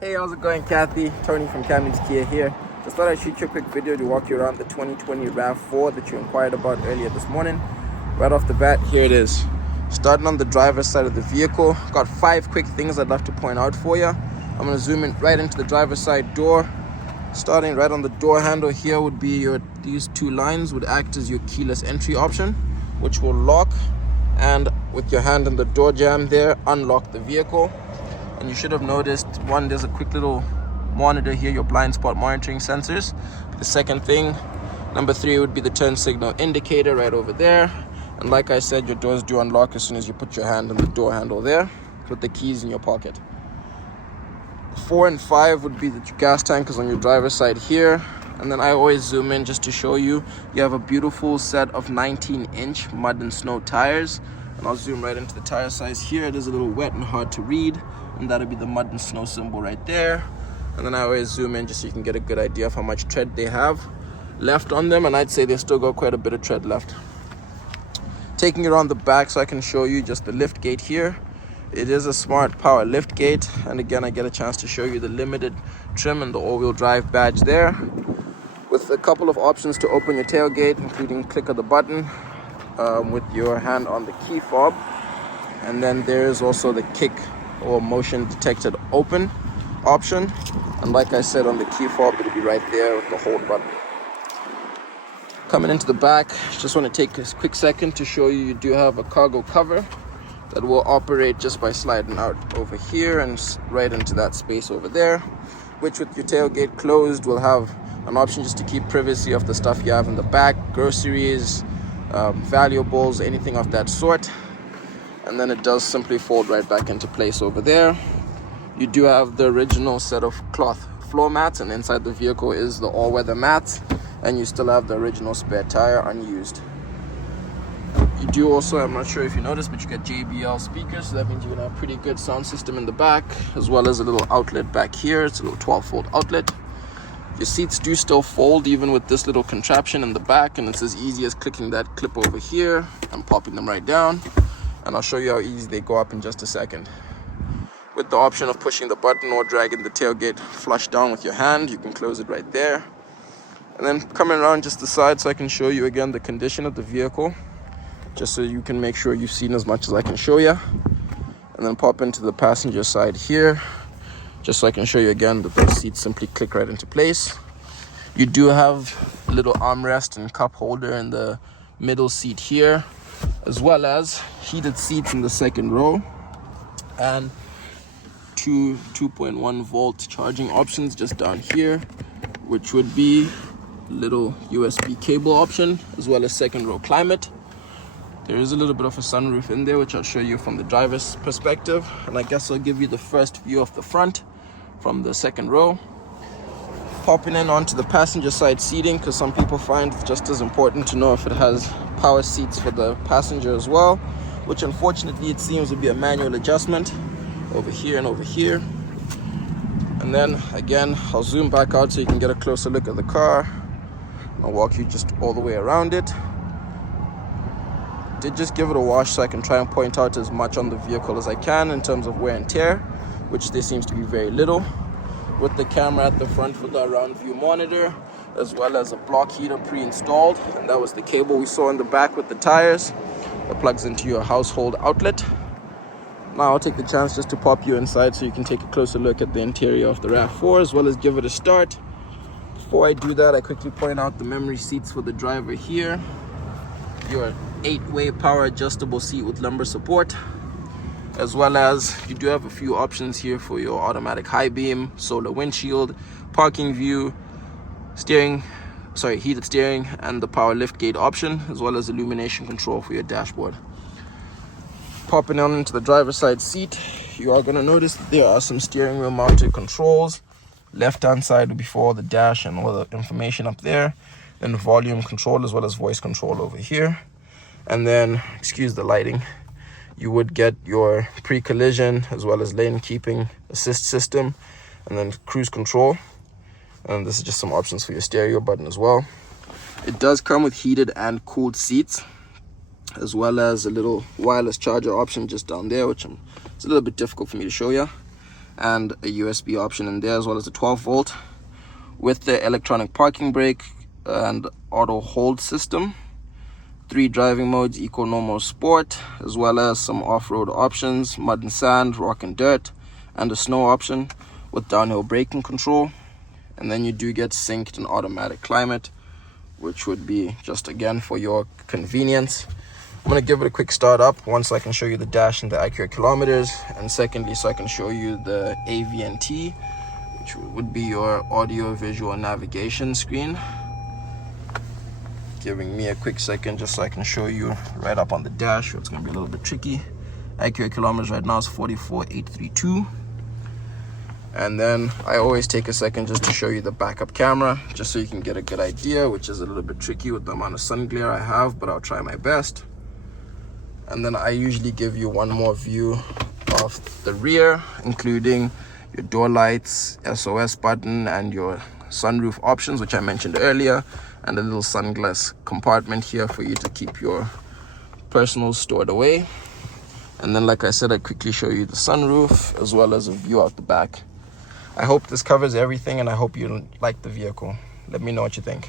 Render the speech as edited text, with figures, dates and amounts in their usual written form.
Hey, how's it going, Kathy? Tony from Cammy's Kia here. Just thought I'd shoot you a quick video to walk you around the 2020 RAV4 that you inquired about earlier this morning. Right off the bat, here it is. Starting on the driver's side of the vehicle, got 5 quick things I'd love to point out for you. I'm going to zoom in right into the driver's side door. Starting right on the door handle here would be these 2 lines would act as your keyless entry option, which will lock, and with your hand in the door jamb there, unlock the vehicle. And you should have noticed, one, there's a quick little monitor here, your blind spot monitoring sensors. The second thing, number 3, would be the turn signal indicator right over there. And like I said, your doors do unlock as soon as you put your hand on the door handle there with the keys in your pocket. 4 and 5 would be the gas tank is on your driver's side here. And then I always zoom in just to show you, you have a beautiful set of 19-inch mud and snow tires. And I'll zoom right into the tire size here. It is a little wet and hard to read, and that'll be the mud and snow symbol right there. And then I always zoom in just so you can get a good idea of how much tread they have left on them, and I'd say they still got quite a bit of tread left. Taking it around the back so I can show you just the lift gate here. It is a smart power lift gate, and again I get a chance to show you the limited trim and the all-wheel drive badge there, with a couple of options to open your tailgate, including click of the button with your hand on the key fob. And then there is also the kick or motion detected open option, and like I said, on the key fob it'll be right there with the hold button. Coming into the back, just want to take a quick second to show you do have a cargo cover that will operate just by sliding out over here and right into that space over there, which with your tailgate closed will have an option just to keep privacy of the stuff you have in the back, groceries, valuables, anything of that sort. And then it does simply fold right back into place over there. You do have the original set of cloth floor mats, and inside the vehicle is the all-weather mats, and you still have the original spare tire unused. You do also, I'm not sure if you noticed, but you get JBL speakers, so that means you're gonna have a pretty good sound system in the back, as well as a little outlet back here. It's a little 12-volt outlet. Your seats do still fold even with this little contraption in the back, and it's as easy as clicking that clip over here and popping them right down. And I'll show you how easy they go up in just a second. With the option of pushing the button or dragging the tailgate flush down with your hand, you can close it right there. And then coming around just the side so I can show you again the condition of the vehicle, just so you can make sure you've seen as much as I can show you. And then pop into the passenger side here, just so I can show you again that those seats simply click right into place. You do have a little armrest and cup holder in the middle seat here, as well as heated seats in the second row, and 2.1 volt charging options just down here, which would be little USB cable option, as well as second row climate. There is a little bit of a sunroof in there, which I'll show you from the driver's perspective, and I guess I'll give you the first view of the front from the second row. Popping in onto the passenger side seating, because some people find it's just as important to know if it has power seats for the passenger as well, which unfortunately it seems to be a manual adjustment over here and over here. And then again, I'll zoom back out so you can get a closer look at the car. I'll walk you just all the way around it. Did just give it a wash so I can try and point out as much on the vehicle as I can in terms of wear and tear, which there seems to be very little. With the camera at the front for the round view monitor, as well as a block heater pre-installed, and that was the cable we saw in the back with the tires that plugs into your household outlet. Now I'll take the chance just to pop you inside so you can take a closer look at the interior of the RAV4, as well as give it a start. Before I do that, I quickly point out the memory seats for the driver here, your 8-way power adjustable seat with lumbar support, as well as you do have a few options here for your automatic high beam, solar windshield, parking view, heated steering, and the power lift gate option, as well as illumination control for your dashboard. Popping on into the driver's side seat, you are going to notice that there are some steering wheel mounted controls. Left hand side will be for all the dash and all the information up there, then volume control as well as voice control over here. And then, excuse the lighting, you would get your pre-collision as well as lane keeping assist system, and then cruise control. And this is just some options for your stereo button as well. It does come with heated and cooled seats, as well as a little wireless charger option just down there, which it's a little bit difficult for me to show you. and a USB option in there, as well as a 12-volt with the electronic parking brake and auto hold system. 3 driving modes: eco, normal, sport, as well as some off-road options: mud and sand, rock and dirt, and a snow option with downhill braking control. And then you do get synced and automatic climate, which would be just again for your convenience. I'm going to give it a quick start up once I can show you the dash and the accurate kilometers, and secondly so I can show you the AVNT, which would be your audio visual navigation screen. Giving me a quick second just so I can show you right up on the dash. It's going to be a little bit tricky. Accurate kilometers right now is 44,832. And then I always take a second just to show you the backup camera, just so you can get a good idea, which is a little bit tricky with the amount of sun glare I have, but I'll try my best. And then I usually give you one more view of the rear, including your door lights, SOS button, and your sunroof options, which I mentioned earlier, and a little sunglass compartment here for you to keep your personals stored away. And then, like I said, I quickly show you the sunroof as well as a view out the back. I hope this covers everything, and I hope you like the vehicle. Let me know what you think.